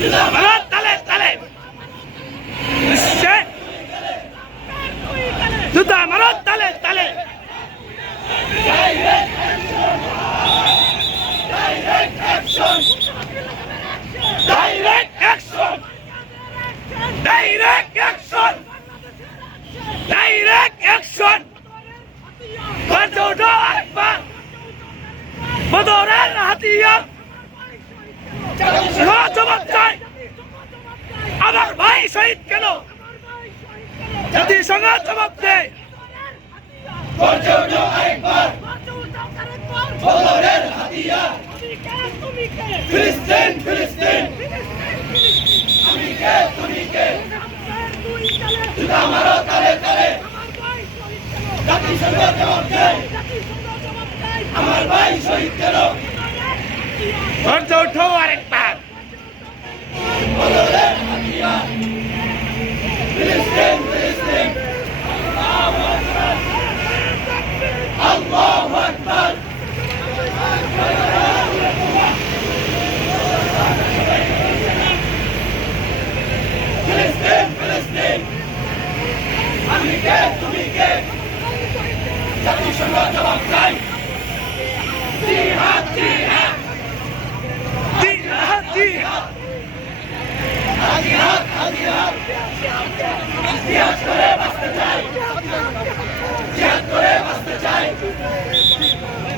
তালে তালে জুতা মারো তালে তালে direct action direct action direct action গর্জে ওঠো একবার বদরের হাতিয়ার জবাব চাই আমার ভাই শহীদ কেন জাতিসংঘ জবাব দেয় গর্জে ওঠো একবার বদরের হাতিয়ার ফিলিস্তিন ফিলিস্তিন আমি কে তুমি কে জুতা মারো তালে তালে জাতিসংঘ জবাব দেয় আমার ভাই শহীদ কেন গর্জে ওঠো আরেকবার বদরের হাতিয়ার ফিলিস্তিন ফিলিস্তিন আল্লাহু আকবার ফিলিস্তিন ফিলিস্তিন আমি কে তুমি কে জাতিসংঘ জবাব চাই জিহাদ জিহাদ জিহাদ জিহাদ জিহাদ জিহাদ জিহাদ করে বাঁচতে চাই জিহাদ করে বাঁচতে চাই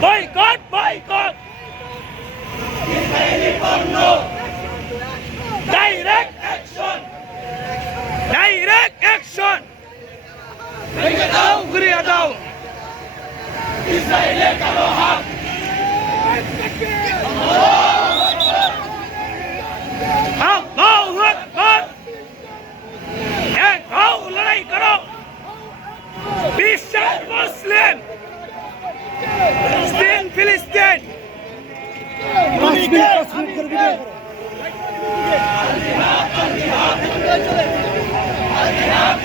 বয়কট বয়কট ইসরায়েলি পণ্য ডাইরেক্ট অ্যাকশন ডাইরেক্ট অ্যাকশন ভেঙে দাও ঘুরিয়ে দাও ইসরায়েলের কালো হাত আল্লাহু আকবার এক হও লড়াই করো বিশ্বের মুসলিম ফিলিস্তিন ফিলিস্তিন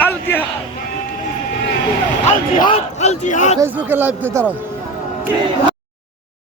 আল জিহাদ আল জিহাদ ফেসবুকে লাইভ দিতে